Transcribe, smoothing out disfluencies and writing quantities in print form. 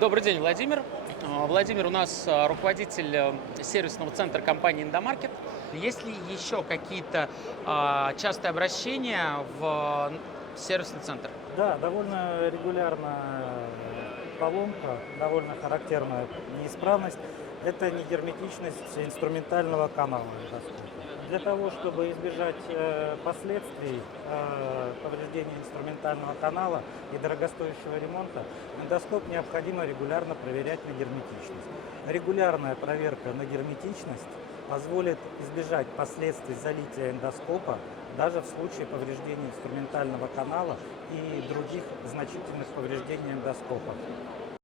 Добрый день, Владимир. Владимир, у нас руководитель сервисного центра компании «Индомаркет». Есть ли еще какие-то частые обращения в сервисный центр? Да, довольно регулярно поломка, довольно характерная неисправность. Это негерметичность инструментального канала эндоскопа. Для того, чтобы избежать последствий повреждения инструментального канала и дорогостоящего ремонта, эндоскоп необходимо регулярно проверять на герметичность. Регулярная проверка на герметичность позволит избежать последствий залития эндоскопа даже в случае повреждения инструментального канала и других значительных повреждений эндоскопа.